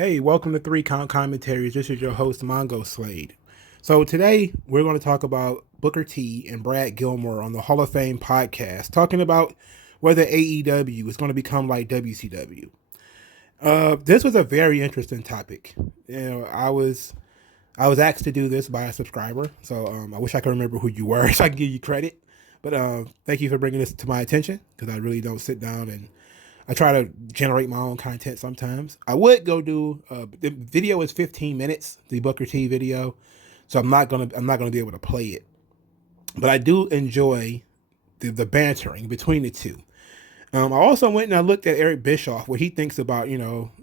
Hey, welcome to Three Count Commentaries. This is your host, Mongo Slade. So today we're going to talk about Booker T and Brad Gilmore on the Hall of Fame podcast, talking about whether AEW is going to become like WCW. This was a very interesting topic. I was asked to do this by a subscriber, so I wish I could remember who you were so I can give you credit. But thank you for bringing this to my attention because I really don't sit down and I try to generate my own content sometimes. I would go do the video is 15 minutes, the Booker T video, so I'm not gonna be able to play it. But I do enjoy the bantering between the two. I also went and I looked at Eric Bischoff, what he thinks about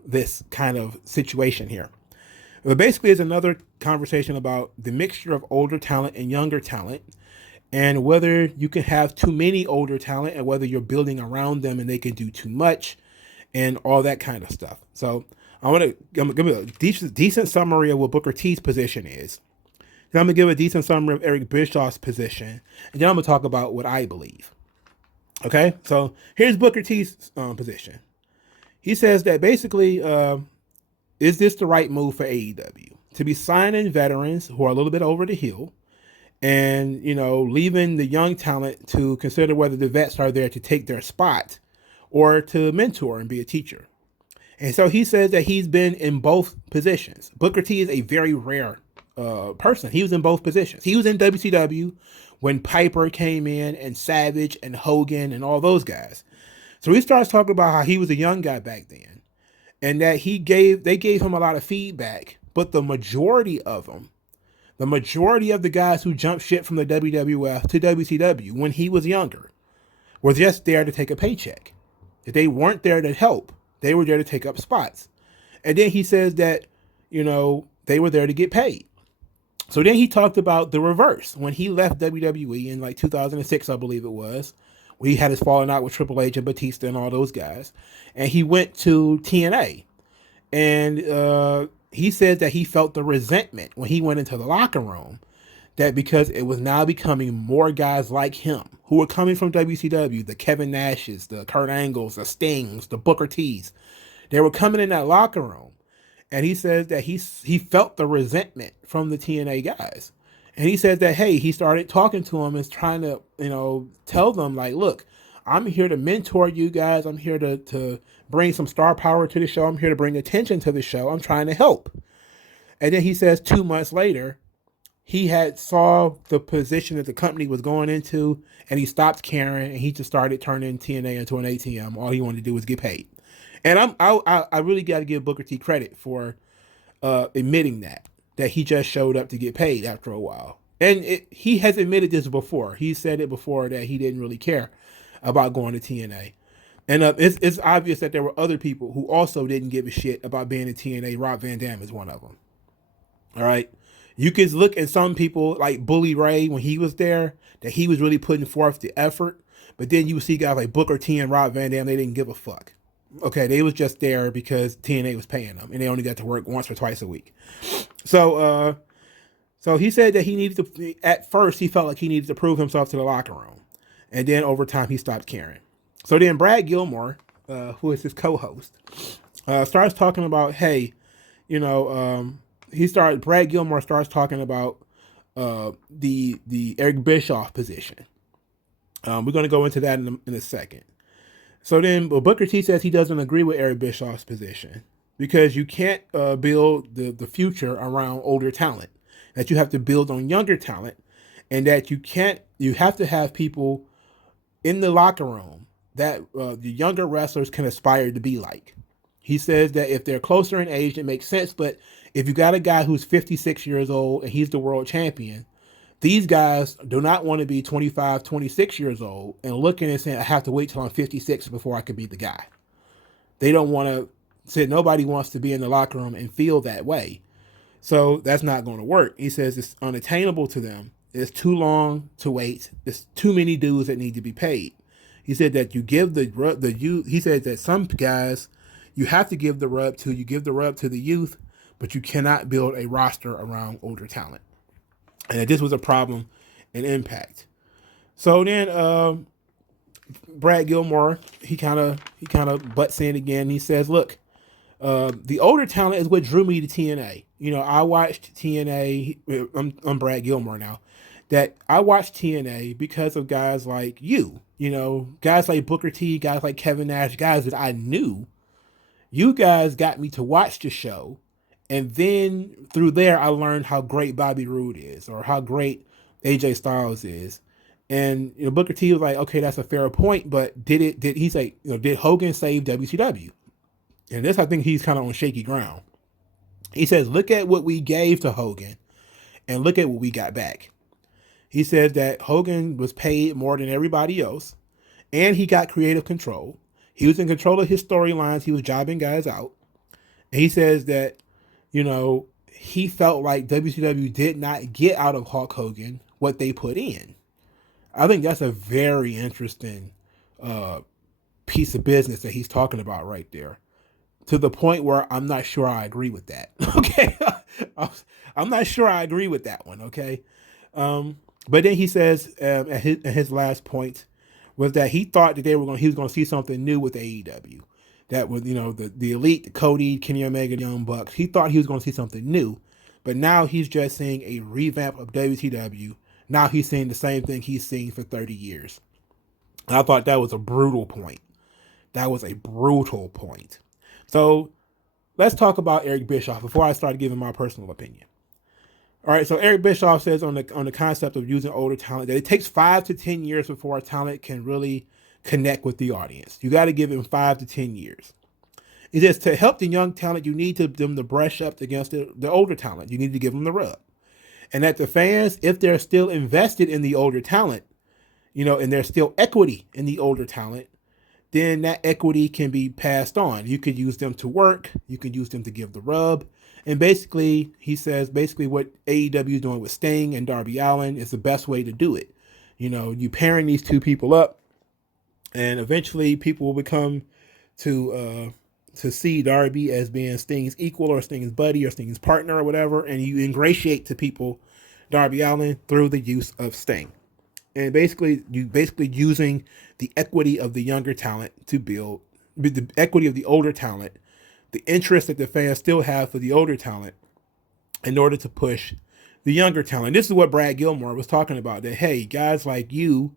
this kind of situation here. But basically, it's another conversation about the mixture of older talent and younger talent, and whether you can have too many older talent and whether you're building around them and they can do too much and all that kind of stuff. So I'm gonna give a decent summary of what Booker T's position is. Then I'm gonna give a decent summary of Eric Bischoff's position, and then I'm gonna talk about what I believe. Okay, so here's Booker T's position. He says that basically, is this the right move for AEW to be signing veterans who are a little bit over the hill? And, leaving the young talent to consider whether the vets are there to take their spot or to mentor and be a teacher. And so he says that he's been in both positions. Booker T is a very rare person. He was in both positions. He was in WCW when Piper came in and Savage and Hogan and all those guys. So he starts talking about how he was a young guy back then and that they gave him a lot of feedback, but the majority of the guys who jumped ship from the WWF to WCW when he was younger were just there to take a paycheck. If they weren't there to help, they were there to take up spots. And then he says that, they were there to get paid. So then he talked about the reverse. When he left WWE in like 2006, I believe it was, where he had his falling out with Triple H and Batista and all those guys. And he went to TNA. And he said that he felt the resentment when he went into the locker room, that because it was now becoming more guys like him who were coming from WCW, the Kevin Nashes, the Kurt Angles, the Stings, the Booker T's, they were coming in that locker room. And he says that he felt the resentment from the TNA guys. And he says that, hey, he started talking to them and trying to, tell them like, look, I'm here to mentor you guys. I'm here to bring some star power to the show. I'm here to bring attention to the show. I'm trying to help. And then he says 2 months later, he had saw the position that the company was going into, and he stopped caring, and he just started turning TNA into an ATM. All he wanted to do was get paid. And I really got to give Booker T credit for admitting that he just showed up to get paid after a while. And he has admitted this before. He said it before that he didn't really care about going to TNA. And it's obvious that there were other people who also didn't give a shit about being in TNA. Rob Van Dam is one of them. All right. You can look at some people like Bully Ray when he was there, that he was really putting forth the effort. But then you see guys like Booker T and Rob Van Dam, they didn't give a fuck. Okay, they was just there because TNA was paying them, and they only got to work once or twice a week. So he said that he needed to, at first, he felt like he needed to prove himself to the locker room. And then over time, he stopped caring. So then Brad Gilmore, who is his co-host, starts talking about, hey, Brad Gilmore starts talking about the Eric Bischoff position. We're going to go into that in a second. So then Booker T says he doesn't agree with Eric Bischoff's position because you can't build the future around older talent, that you have to build on younger talent, and that you have to have people in the locker room that the younger wrestlers can aspire to be like. He says that if they're closer in age, it makes sense, but if you got a guy who's 56 years old and he's the world champion, these guys do not want to be 25, 26 years old and looking and saying, I have to wait till I'm 56 before I can be the guy. They don't want to say, nobody wants to be in the locker room and feel that way. So that's not going to work. He says it's unattainable to them. It's too long to wait. It's too many dues that need to be paid. He said that you give he said that some guys you have to give the rub to. You give the rub to the youth, but you cannot build a roster around older talent. And this was a problem in Impact. So then Brad Gilmore, he kind of butts in again. He says, look, The older talent is what drew me to TNA. You know, I watched TNA. I'm Brad Gilmore now. That I watched TNA because of guys like you. You know, guys like Booker T, guys like Kevin Nash, guys that I knew. You guys got me to watch the show, and then through there, I learned how great Bobby Roode is, or how great AJ Styles is. And you know, Booker T was like, okay, that's a fair point, but did it? Did he's like, you know, did Hogan save WCW? And this, I think he's kind of on shaky ground. He says, look at what we gave to Hogan and look at what we got back. He says that Hogan was paid more than everybody else and he got creative control. He was in control of his storylines. He was jobbing guys out. And he says that, you know, he felt like WCW did not get out of Hulk Hogan what they put in. I think that's a very interesting piece of business that he's talking about right there, to the point where I'm not sure I agree with that. Okay. I'm not sure I agree with that one. Okay. But then he says at his last point was that he thought that he was going to see something new with AEW. That was, you know, the Elite, the Cody, Kenny Omega, the Young Bucks. He thought he was going to see something new. But now he's just seeing a revamp of WCW. Now he's seeing the same thing he's seen for 30 years. And I thought that was a brutal point. That was a brutal point. So let's talk about Eric Bischoff before I start giving my personal opinion. All right, so Eric Bischoff says on the concept of using older talent that it takes 5 to 10 years before a talent can really connect with the audience. You got to give him 5 to 10 years. He says to help the young talent, you need them to brush up against the older talent. You need to give them the rub. And that the fans, if they're still invested in the older talent, you know, and there's still equity in the older talent, then that equity can be passed on. You could use them to work. You could use them to give the rub. And basically, he says, what AEW is doing with Sting and Darby Allin is the best way to do it. You know, you pairing these two people up, and eventually people will become to see Darby as being Sting's equal or Sting's buddy or Sting's partner or whatever, and you ingratiate to people Darby Allin through the use of Sting. And basically using the equity of the younger talent to build the equity of the older talent, the interest that the fans still have for the older talent in order to push the younger talent. This is what Brad Gilmore was talking about, that, hey, guys like you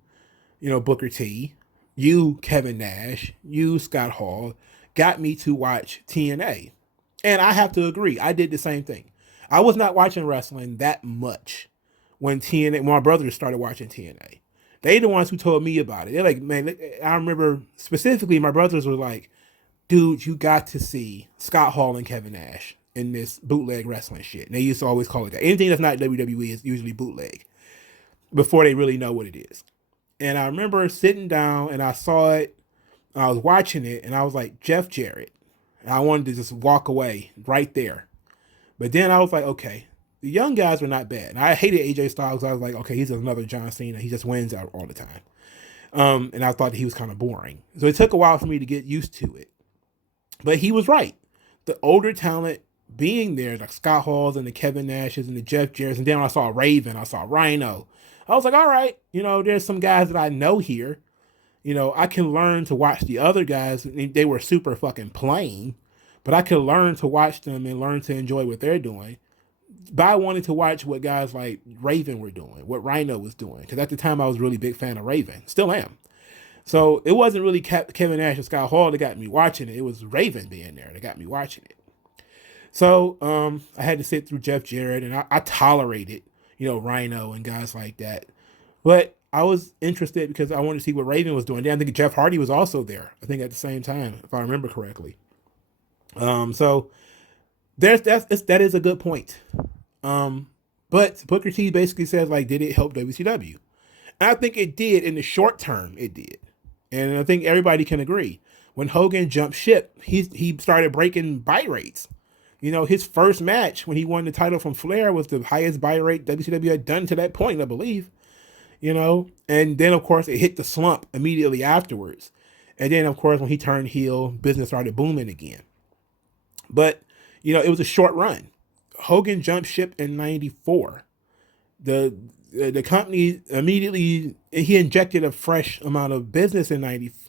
know, Booker T, you, Kevin Nash, you, Scott Hall, got me to watch TNA. And I have to agree, I did the same thing. I was not watching wrestling that much when my brothers started watching TNA. They the ones who told me about it. They're like, man, I remember specifically my brothers were like, dude, you got to see Scott Hall and Kevin Nash in this bootleg wrestling shit. And they used to always call it that. Anything that's not WWE is usually bootleg before they really know what it is. And I remember sitting down and I saw it, I was watching it, and I was like, Jeff Jarrett. And I wanted to just walk away right there. But then I was like, okay, the young guys were not bad. And I hated AJ Styles. I was like, okay, he's just another John Cena. He just wins out all the time. And I thought that he was kind of boring. So it took a while for me to get used to it. But he was right. The older talent being there, like Scott Halls and the Kevin Nashes and the Jeff Jarretts, and then I saw Raven, I saw Rhino. I was like, all right, you know, there's some guys that I know here. You know, I can learn to watch the other guys. They were super fucking plain, but I could learn to watch them and learn to enjoy what they're doing by wanting to watch what guys like Raven were doing, what Rhino was doing. Because at the time, I was a really big fan of Raven. Still am. So it wasn't really Kevin Nash and Scott Hall that got me watching it. It was Raven being there that got me watching it. So I had to sit through Jeff Jarrett, and I tolerated, you know, Rhino and guys like that. But I was interested because I wanted to see what Raven was doing. Then I think Jeff Hardy was also there, I think at the same time, if I remember correctly. So that is a good point. But Booker T basically says, like, did it help WCW? And I think it did. In the short term, it did. And I think everybody can agree. When Hogan jumped ship, he started breaking buy rates. You know, his first match when he won the title from Flair was the highest buy rate WCW had done to that point, I believe. You know, and then, of course, it hit the slump immediately afterwards. And then, of course, when he turned heel, business started booming again. But, you know, it was a short run. Hogan jumped ship in 94. The company immediately, he injected a fresh amount of business in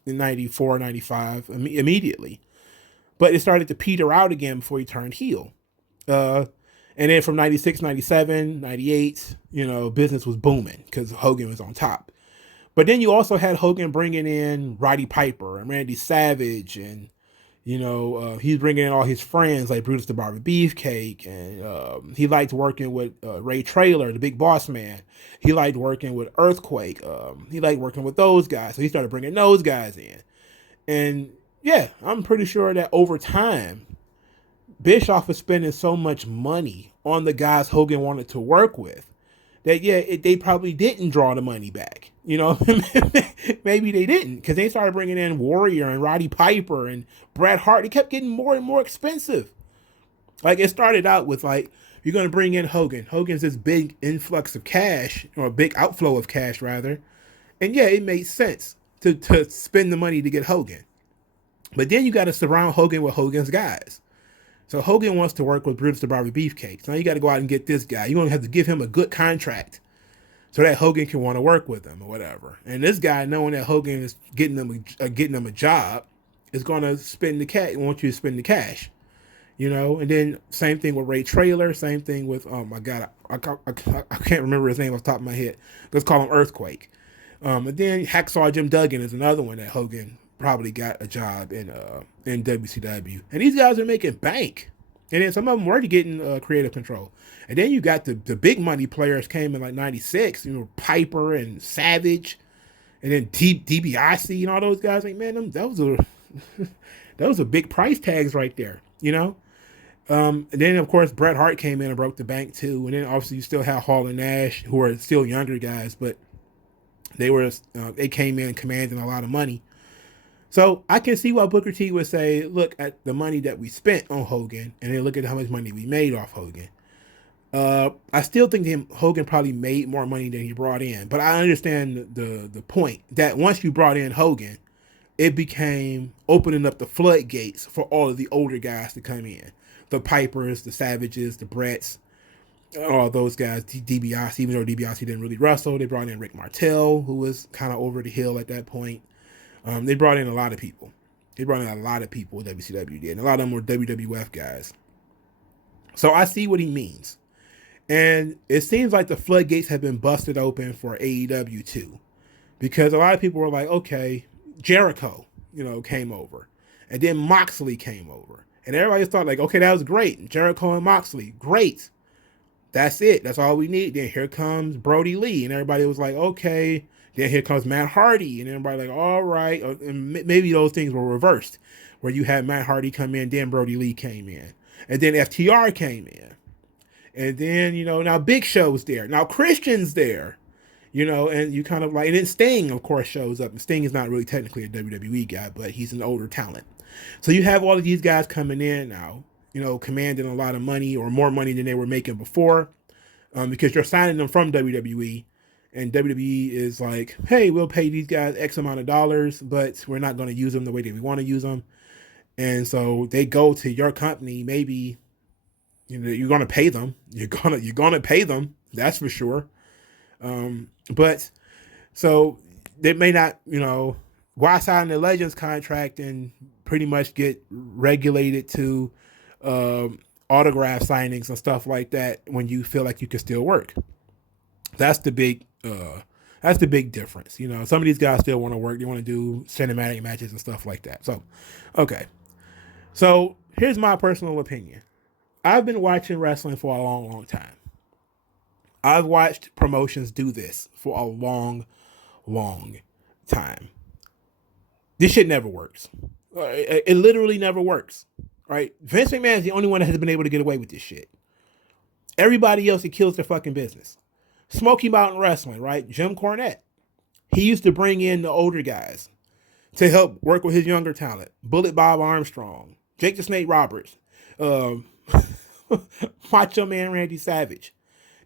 94, 95 immediately. but it started to peter out again before he turned heel. Uh, and then from 96, 97, 98, business was booming because Hogan was on top. But then you also had Hogan bringing in Roddy Piper and Randy Savage, and he's bringing in all his friends like Brutus the Barber Beefcake, and he liked working with Ray Traylor, the Big Boss Man. He liked working with Earthquake. He liked working with those guys, so he started bringing those guys in. And yeah, I'm pretty sure that over time, Bischoff was spending so much money on the guys Hogan wanted to work with that they probably didn't draw the money back. Maybe they didn't, because they started bringing in Warrior and Roddy Piper and Bret Hart. It kept getting more and more expensive. Like, it started out with like, you're going to bring in Hogan. Hogan's this big influx of cash, or a big outflow of cash rather. And yeah, it made sense to spend the money to get Hogan. But then you got to surround Hogan with Hogan's guys. So Hogan wants to work with Brutus the Barber Beefcake. So now you got to go out and get this guy. You're going to have to give him a good contract so that Hogan can want to work with him or whatever. And this guy, knowing that Hogan is getting them a job, is going to spend the cash. Want you to spend the cash, And then same thing with Ray Traylor. Same thing with my God, I can't remember his name off the top of my head. Let's call him Earthquake. And then Hacksaw Jim Duggan is another one that Hogan probably got a job in WCW. And these guys are making bank. And then some of them were getting creative control. And then you got the big money players came in like 96, Piper and Savage, and then DiBiase and all those guys. Like, man, those are big price tags right there, And then, of course, Bret Hart came in and broke the bank too. And then obviously you still have Hall and Nash, who are still younger guys, but they came in commanding a lot of money. So I can see why Booker T would say, look at the money that we spent on Hogan, and then look at how much money we made off Hogan. I still think Hogan probably made more money than he brought in, but I understand the point that once you brought in Hogan, it became opening up the floodgates for all of the older guys to come in. The Pipers, the Savages, the Bretts, all those guys, DiBiase, even though DiBiase didn't really wrestle, they brought in Rick Martel, who was kind of over the hill at that point. They brought in a lot of people. WCW did. And a lot of them were WWF guys. So I see what he means. And it seems like the floodgates have been busted open for AEW too. Because a lot of people were like, okay, Jericho, came over. And then Moxley came over. And everybody thought like, okay, that was great. Jericho and Moxley, great. That's it. That's all we need. Then here comes Brody Lee. And everybody was like, okay. Then here comes Matt Hardy, and everybody like, all right. And maybe those things were reversed, where you had Matt Hardy come in, then Brody Lee came in, and then FTR came in, and then now Big Show's there, now Christian's there, and you kind of like, and then Sting of course shows up, and Sting is not really technically a WWE guy, but he's an older talent. So you have all of these guys coming in now, commanding a lot of money or more money than they were making before, because you're signing them from WWE. And WWE is like, hey, we'll pay these guys X amount of dollars, but we're not going to use them the way that we want to use them. And so they go to your company. Maybe you're going to pay them. You're gonna pay them. That's for sure. But so they may not, why sign the Legends contract and pretty much get regulated to autograph signings and stuff like that when you feel like you can still work. That's the big difference. Some of these guys still want to work. They want to do cinematic matches and stuff like that. So, okay. So here's my personal opinion. I've been watching wrestling for a long, long time. I've watched promotions do this for a long, long time. This shit never works. It literally never works. Right? Vince McMahon is the only one that has been able to get away with this shit. Everybody else, it kills their fucking business. Smoky Mountain Wrestling, right? Jim Cornette. He used to bring in the older guys to help work with his younger talent. Bullet Bob Armstrong, Jake the Snake Roberts, Macho Man Randy Savage.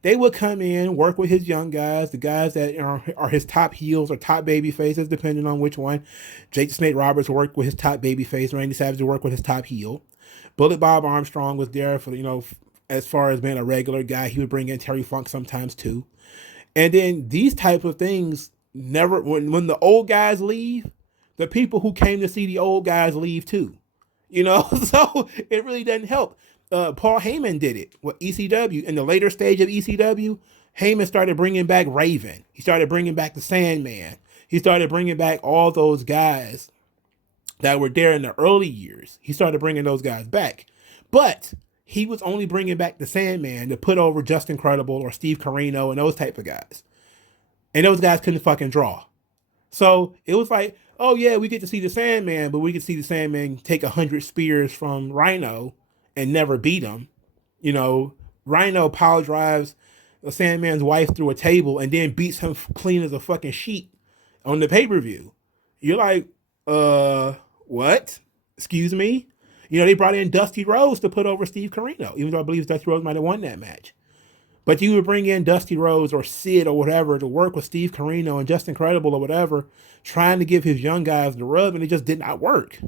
They would come in, work with his young guys, the guys that are his top heels or top baby faces, depending on which one. Jake the Snake Roberts would work with his top baby face. Randy Savage would work with his top heel. Bullet Bob Armstrong was there for, as far as being a regular guy. He would bring in Terry Funk sometimes too. And then these types of things never, when the old guys leave, the people who came to see the old guys leave too. So it really doesn't help. Paul Heyman did it with ECW. In the later stage of ECW, Heyman started bringing back Raven. He started bringing back the Sandman. He started bringing back all those guys that were there in the early years. He started bringing those guys back. But he was only bringing back the Sandman to put over Justin Credible or Steve Corino and those type of guys. And those guys couldn't fucking draw. So it was like, oh yeah, we get to see the Sandman, but we get to see the Sandman take 100 spears from Rhino and never beat him. You know, Rhino power drives the Sandman's wife through a table and then beats him clean as a fucking sheet on the pay-per-view. You're like, what? Excuse me? They brought in Dusty Rhodes to put over Steve Corino, even though I believe Dusty Rhodes might have won that match. But you would bring in Dusty Rhodes or Sid or whatever to work with Steve Corino and Justin Credible or whatever, trying to give his young guys the rub, and it just did not work.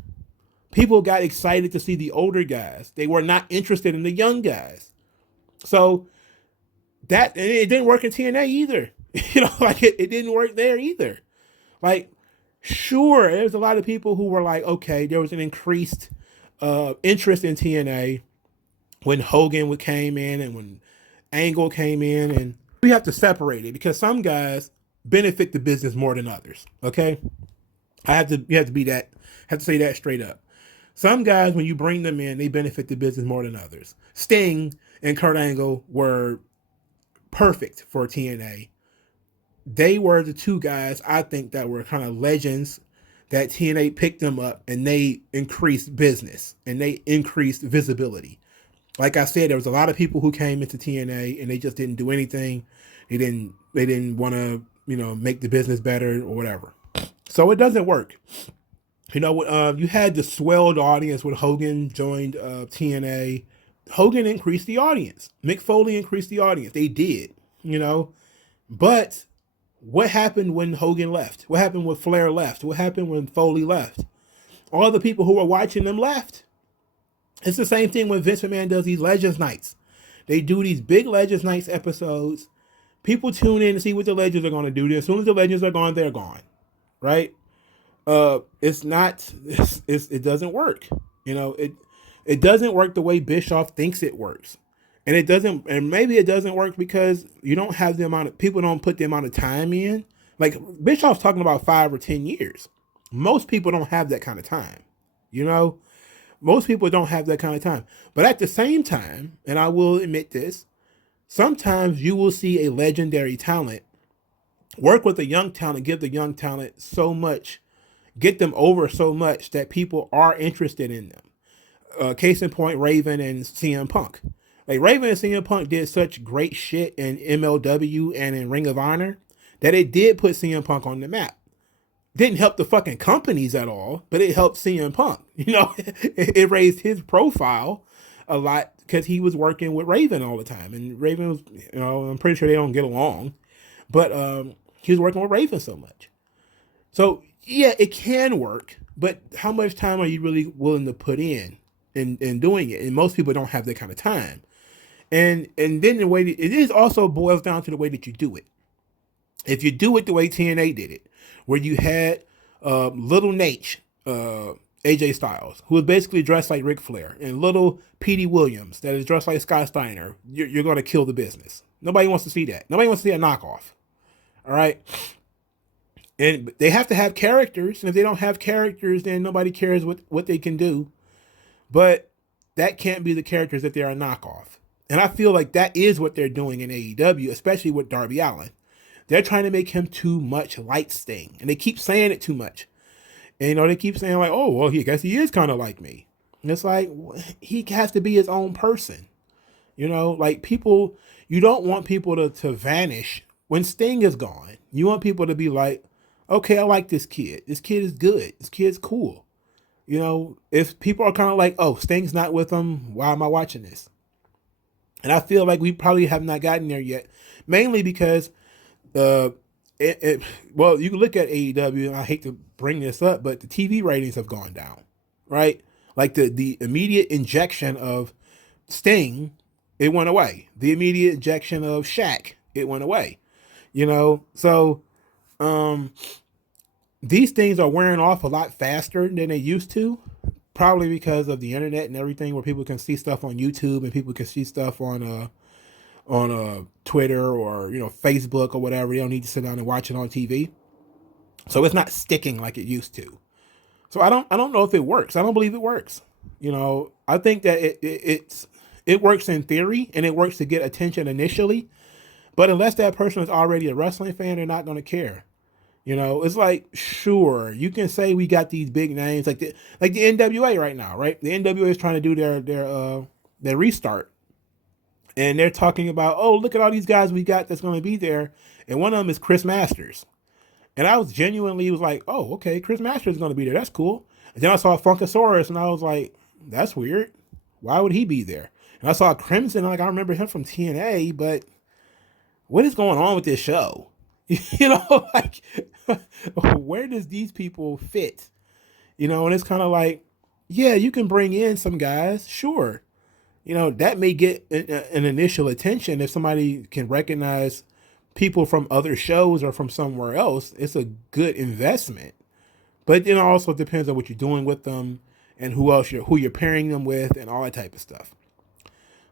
People got excited to see the older guys. They were not interested in the young guys. So and it didn't work in TNA either. It didn't work there either. Like, sure, there's a lot of people who were like, okay, there was an increased interest in TNA when Hogan came in and when Angle came in, and we have to separate it because some guys benefit the business more than others. Okay, you have to say that straight up. Some guys, when you bring them in, they benefit the business more than others. Sting and Kurt Angle were perfect for TNA. They were the two guys I think that were kind of legends that TNA picked them up and they increased business and they increased visibility. Like I said, there was a lot of people who came into TNA and they just didn't do anything. They didn't want to, make the business better or whatever. So it doesn't work. You had the swelled audience when Hogan joined TNA. Hogan increased the audience. Mick Foley increased the audience. They did, But what happened when Hogan left? What happened when Flair left? What happened when Foley left? All the people who were watching them left. It's the same thing when Vince McMahon does these Legends Nights. They do these big Legends Nights episodes. People tune in to see what the Legends are going to do. As soon as the Legends are gone, they're gone. Right? It doesn't work. It doesn't work the way Bischoff thinks it works. And maybe it doesn't work because you don't have people don't put the amount of time in. Like Bischoff's talking about 5 or 10 years. Most people don't have that kind of time. Most people don't have that kind of time. But at the same time, and I will admit this, sometimes you will see a legendary talent work with a young talent, give the young talent so much, get them over so much that people are interested in them. Case in point, Raven and CM Punk. Like Raven and CM Punk did such great shit in MLW and in Ring of Honor that it did put CM Punk on the map. Didn't help the fucking companies at all, but it helped CM Punk. It raised his profile a lot because he was working with Raven all the time. And Raven was, I'm pretty sure they don't get along, but he was working with Raven so much. So yeah, it can work, but how much time are you really willing to put in doing it? And most people don't have that kind of time. And then the way it is also boils down to the way that you do it. If you do it the way TNA did it, where you had Little Nate, AJ Styles, who was basically dressed like Ric Flair, and Little Petey Williams, that is dressed like Scott Steiner, you're going to kill the business. Nobody wants to see that. Nobody wants to see a knockoff. All right? And they have to have characters, and if they don't have characters, then nobody cares what they can do. But that can't be the characters if they're a knockoff. And I feel like that is what they're doing in AEW, especially with Darby Allin. They're trying to make him too much like Sting. And they keep saying it too much. And, they keep saying like, oh, well, I guess he is kind of like me. And it's like, he has to be his own person. Like people, you don't want people to vanish when Sting is gone. You want people to be like, okay, I like this kid. This kid is good. This kid's cool. If people are kind of like, oh, Sting's not with them, why am I watching this? And I feel like we probably have not gotten there yet. Mainly because well, you can look at AEW, and I hate to bring this up, but the TV ratings have gone down, right? Like the immediate injection of Sting, it went away. The immediate injection of Shaq, it went away. So these things are wearing off a lot faster than they used to, probably because of the internet and everything, where people can see stuff on YouTube and people can see stuff on Twitter or Facebook or whatever. They don't need to sit down and watch it on TV, so it's not sticking like it used to. So I don't know if it works. I don't believe it works. I think that it works in theory and it works to get attention initially, but unless that person is already a wrestling fan, they're not going to care. It's like, sure, you can say we got these big names like the NWA right now, right? The NWA is trying to do their restart, and they're talking about, oh, look at all these guys we got that's going to be there, and one of them is Chris Masters, and I was like, oh, okay, Chris Masters is going to be there. That's cool. And then I saw Funkasaurus, and I was like, that's weird. Why would he be there? And I saw Crimson, and I remember him from TNA, but what is going on with this show? Like, where does these people fit? And it's kind of like, yeah, you can bring in some guys, sure. That may get an initial attention if somebody can recognize people from other shows or from somewhere else. It's a good investment, but it also depends on what you're doing with them and who you're pairing them with and all that type of stuff.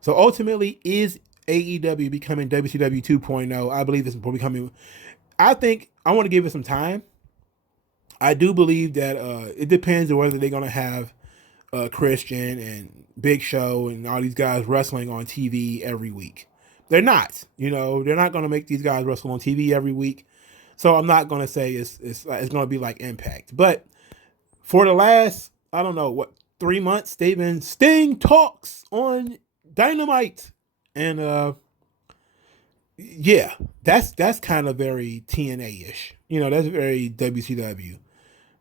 So ultimately, is AEW becoming WCW 2.0? I believe it's becoming. I think I want to give it some time. I do believe that it depends on whether they're going to have Christian and Big Show and all these guys wrestling on TV every week. They're not. They're not going to make these guys wrestle on TV every week. So I'm not going to say it's going to be like Impact. But for the last, I don't know, 3 months, they've been Sting talks on Dynamite. And yeah, that's kind of very TNA-ish. That's very WCW.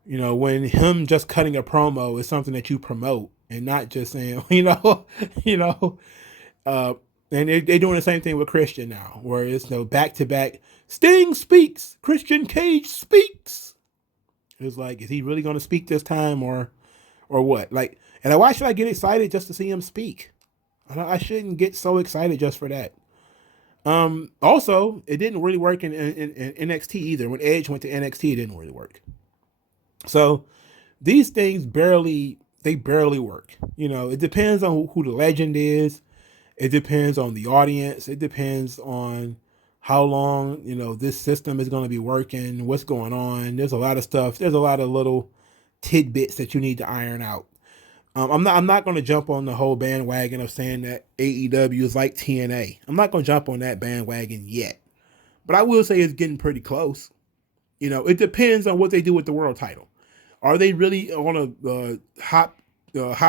When him just cutting a promo is something that you promote and not just saying, and they're doing the same thing with Christian now, where it's back-to-back, Sting speaks, Christian Cage speaks. It's like, is he really going to speak this time or what? Like, and why should I get excited just to see him speak? I shouldn't get so excited just for that. Also, it didn't really work in NXT either. When Edge went to NXT, it didn't really work. So these things barely work. It depends on who the legend is. It depends on the audience. It depends on how long, this system is going to be working, what's going on. There's a lot of stuff. There's a lot of little tidbits that you need to iron out. I'm not going to jump on the whole bandwagon of saying that AEW is like TNA. I'm not going to jump on that bandwagon yet, but I will say it's getting pretty close. It depends on what they do with the world title. Are they really on a hop,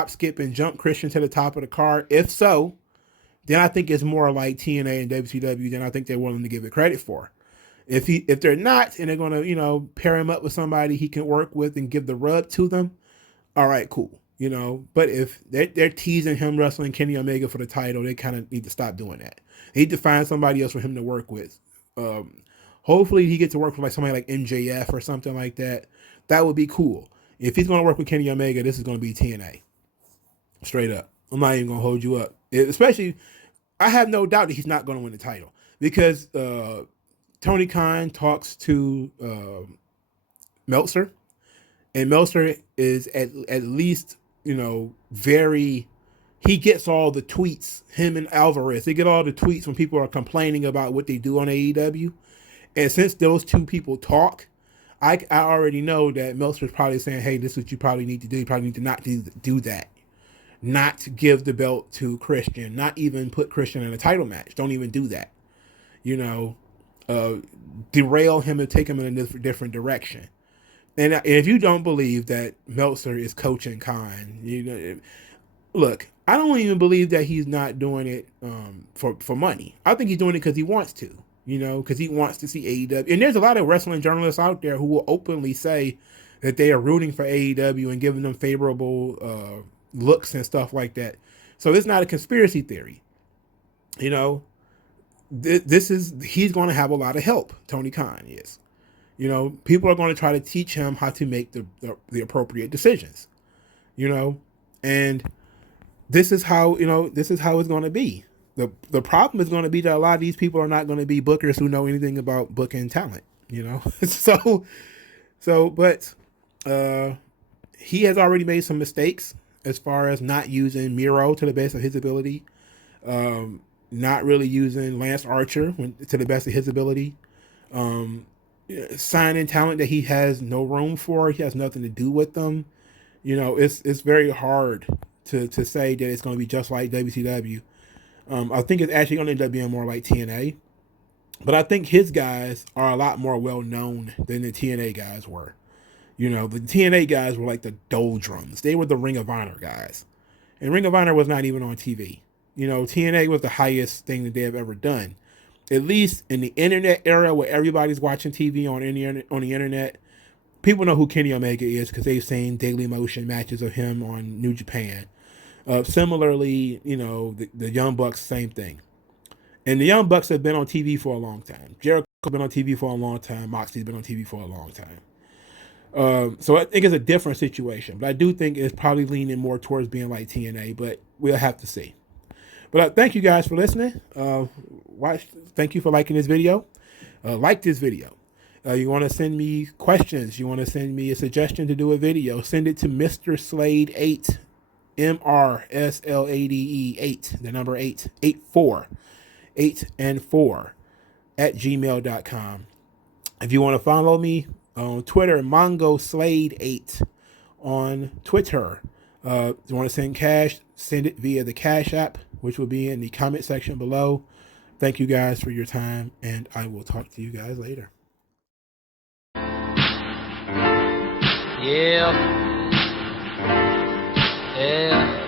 skip, and jump Christian to the top of the card? If so, then I think it's more like TNA and WCW than I think they're willing to give it credit for. If they're not, and they're going to pair him up with somebody he can work with and give the rub to them, all right, cool. But if they're teasing him wrestling Kenny Omega for the title, they kind of need to stop doing that. They need to find somebody else for him to work with. Hopefully he gets to work with like somebody like MJF or something like that. That would be cool. If he's going to work with Kenny Omega, this is going to be TNA. Straight up. I'm not even going to hold you up. Especially, I have no doubt that he's not going to win the title because Tony Khan talks to Meltzer, and Meltzer is at least, he gets all the tweets, him and Alvarez, they get all the tweets when people are complaining about what they do on AEW. And since those two people talk, I already know that Meltzer's probably saying, hey, this is what you probably need to do. You probably need to not do that. Not give the belt to Christian. Not even put Christian in a title match. Don't even do that. Derail him and take him in a different direction. And if you don't believe that Meltzer is coaching Khan, look, I don't even believe that he's not doing it for money. I think he's doing it because he wants to, because he wants to see AEW. And there's a lot of wrestling journalists out there who will openly say that they are rooting for AEW and giving them favorable looks and stuff like that. So it's not a conspiracy theory. He's going to have a lot of help. Tony Khan is. People are going to try to teach him how to make the appropriate decisions. And this is how it's going to be. The problem is going to be that a lot of these people are not going to be bookers who know anything about booking talent. But he has already made some mistakes. as far as not using Miro to the best of his ability, not really using Lance Archer to the best of his ability, signing talent that he has no room for. He has nothing to do with them. It's very hard to say that it's going to be just like WCW. I think it's actually going to end up being more like TNA. But I think his guys are a lot more well known than the TNA guys were. The TNA guys were like the doldrums. They were the Ring of Honor guys. And Ring of Honor was not even on TV. TNA was the highest thing that they have ever done. At least in the internet era where everybody's watching TV on the internet, people know who Kenny Omega is because they've seen Daily Motion matches of him on New Japan. Similarly, the Young Bucks, same thing. And the Young Bucks have been on TV for a long time. Jericho's been on TV for a long time. Moxley's been on TV for a long time. So I think it's a different situation. But I do think it's probably leaning more towards being like TNA, but we'll have to see. But thank you guys for listening. Thank you for liking this video. Like this video. You want to send me questions, you want to send me a suggestion to do a video, send it to Mr. Slade 8, MRSLADE 8, the number 8, 84, 8 and 4 at gmail.com. If you want to follow me on Twitter, Mongo Slade 8 on Twitter. If you want to send cash, send it via the Cash App, which will be in the comment section below. Thank you guys for your time, and I will talk to you guys later. Yeah. Yeah.